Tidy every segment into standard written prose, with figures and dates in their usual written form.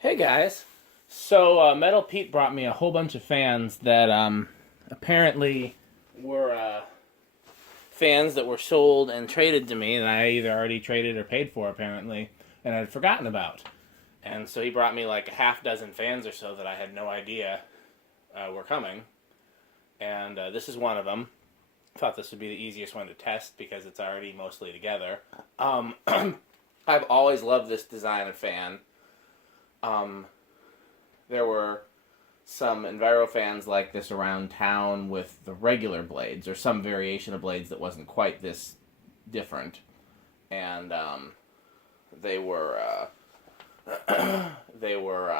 Hey guys. Metal Pete brought me a whole bunch of fans that apparently were fans that were sold and traded to me that I either already traded or paid for apparently and I'd forgotten about. And so he brought me like a half dozen fans or so that I had no idea were coming. And this is one of them. Thought this would be the easiest one to test because it's already mostly together. I've always loved this design of fan. Um, there were some Enviro fans like this around town with the regular blades, or some variation of blades that wasn't quite this different. And they were they were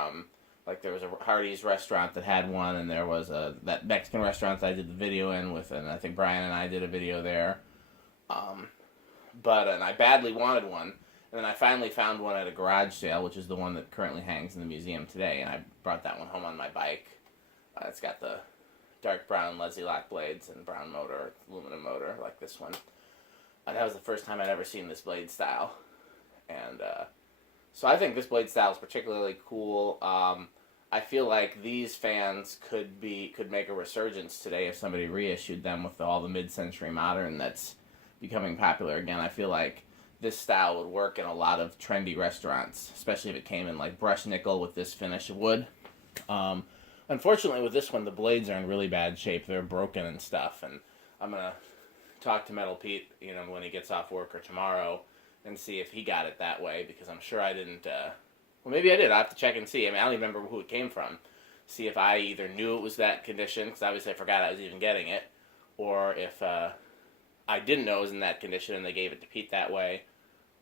like there was a Hardee's restaurant that had one, and there was that Mexican restaurant that I did the video in with, and I think Brian and I did a video there. And I badly wanted one. And then I finally found one at a garage sale, which is the one that currently hangs in the museum today. And I brought that one home on my bike. It's got the dark brown Leslie Locke blades and brown motor, aluminum motor, like this one. That was the first time I'd ever seen this blade style. And so I think this blade style is particularly cool. I feel like these fans could make a resurgence today if somebody reissued them with all the mid-century modern that's becoming popular again. I feel like this style would work in a lot of trendy restaurants, especially if it came in like brushed nickel with this finish of wood. Unfortunately, with this one, the blades are in really bad shape. They're broken and stuff, and I'm going to talk to Metal Pete, when he gets off work or tomorrow and see if he got it that way, because I'm sure I didn't, well, maybe I did. I'll have to check and see. I mean, I don't even remember who it came from. See if I either knew it was that condition, because obviously I forgot I was even getting it, or if I didn't know it was in that condition and they gave it to Pete that way.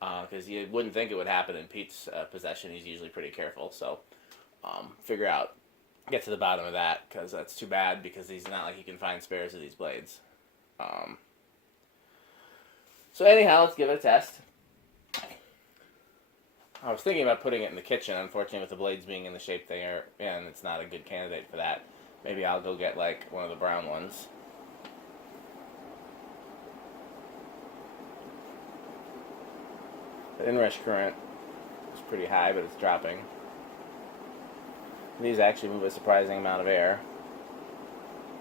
Because you wouldn't think it would happen in Pete's possession. He's usually pretty careful. So get to the bottom of that, because that's too bad, because he's not like he can find spares of these blades. So anyhow, let's give it a test. I was thinking about putting it in the kitchen. Unfortunately, with the blades being in the shape they are in, it's not a good candidate for that. Maybe I'll go get like one of the brown ones. The inrush current is pretty high, but it's dropping. These actually move a surprising amount of air.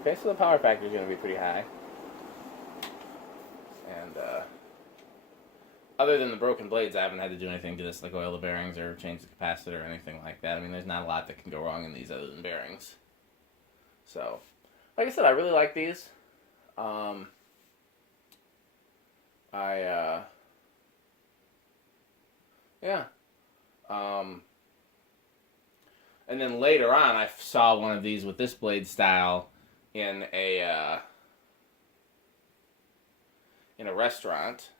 Okay, so the power factor is going to be pretty high. And other than the broken blades, I haven't had to do anything to this, like oil the bearings or change the capacitor or anything like that. I mean, there's not a lot that can go wrong in these other than bearings. So, like I said, I really like these. Yeah. And then later on, I saw one of these with this blade style in a restaurant,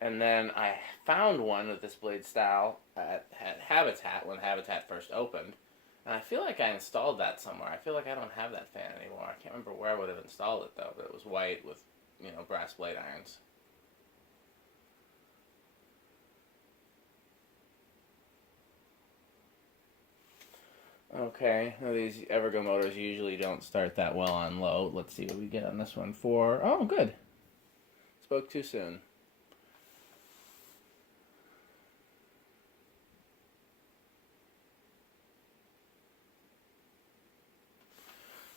and then I found one with this blade style at Habitat when Habitat first opened, and I feel like I installed that somewhere. I feel like I don't have that fan anymore. I can't remember where I would have installed it though, but it was white with brass blade irons. Okay, well, these Evergo motors usually don't start that well on low. Let's see what we get on this one for. Oh, good. Spoke too soon.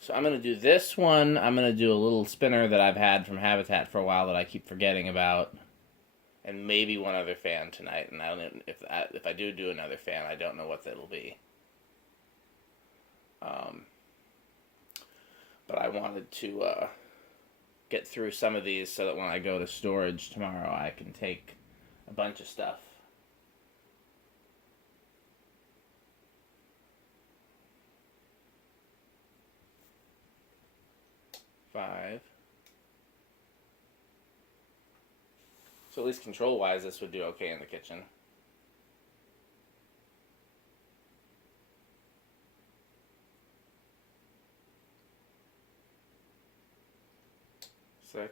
So I'm going to do this one. I'm going to do a little spinner that I've had from Habitat for a while that I keep forgetting about. And maybe one other fan tonight. And I don't know if I do another fan, I don't know what that'll be. But I wanted to get through some of these so that when I go to storage tomorrow, I can take a bunch of stuff. Five. So at least control-wise, this would do okay in the kitchen. 6.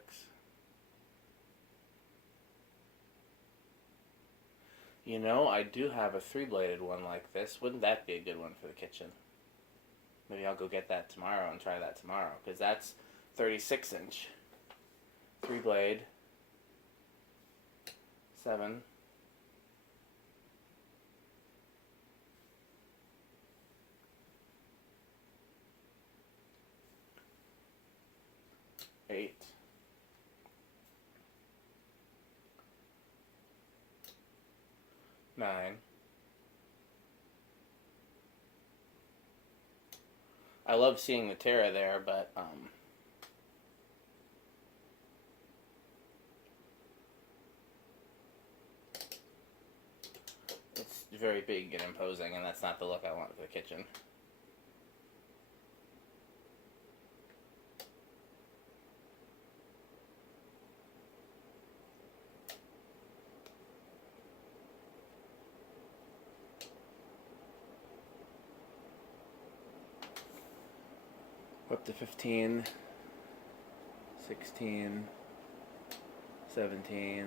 I do have a 3-bladed one like this. Wouldn't that be a good one for the kitchen? Maybe I'll go get that tomorrow and try that tomorrow, because that's 36-inch. 3-blade. 7. 8. 9. I love seeing the Terra there, but it's very big and imposing, and that's not the look I want for the kitchen. Up to 15, 16, 17,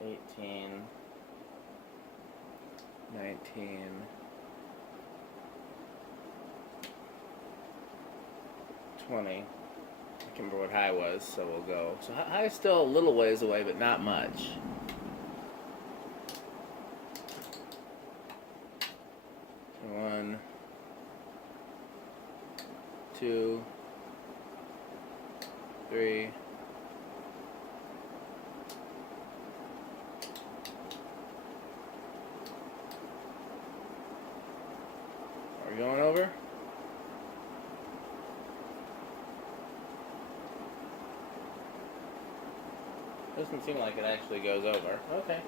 18, 19, 20. I can't remember what high was, so we'll go. So high is still a little ways away, but not much. So 1, 2, 3, 4. Are we going over? Doesn't seem like it actually goes over. Okay.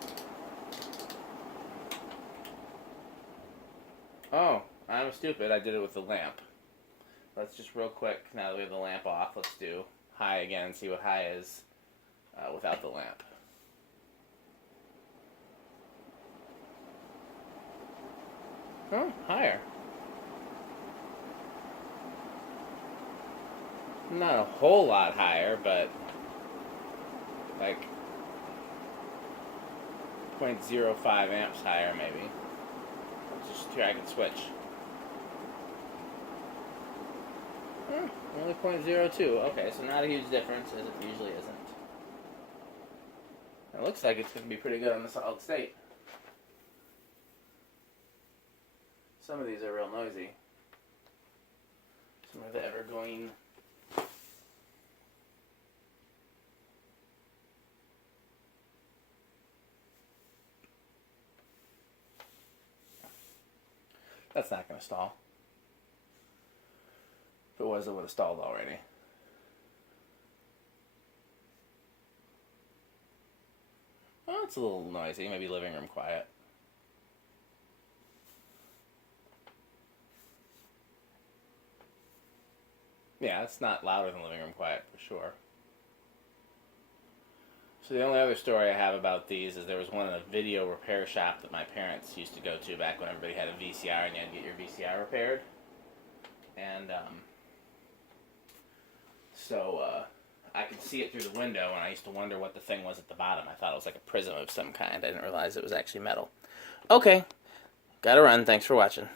Oh, I'm stupid. I did it with the lamp. Let's just real quick, now that we have the lamp off, let's do high again and see what high is without the lamp. Oh, higher. Not a whole lot higher, but like 0.05 amps higher maybe. Let's just drag and switch. Only 0.02. Okay, so not a huge difference, as it usually isn't. It looks like it's going to be pretty good on the solid state. Some of these are real noisy. Some of the Evergo. That's not going to stall. If it was, it would have stalled already. Oh, it's a little noisy. Maybe living room quiet. Yeah, it's not louder than living room quiet, for sure. So the only other story I have about these is there was one in a video repair shop that my parents used to go to back when everybody had a VCR and you had to get your VCR repaired. And so I could see it through the window, and I used to wonder what the thing was at the bottom. I thought it was like a prism of some kind. I didn't realize it was actually metal. Okay, gotta run. Thanks for watching.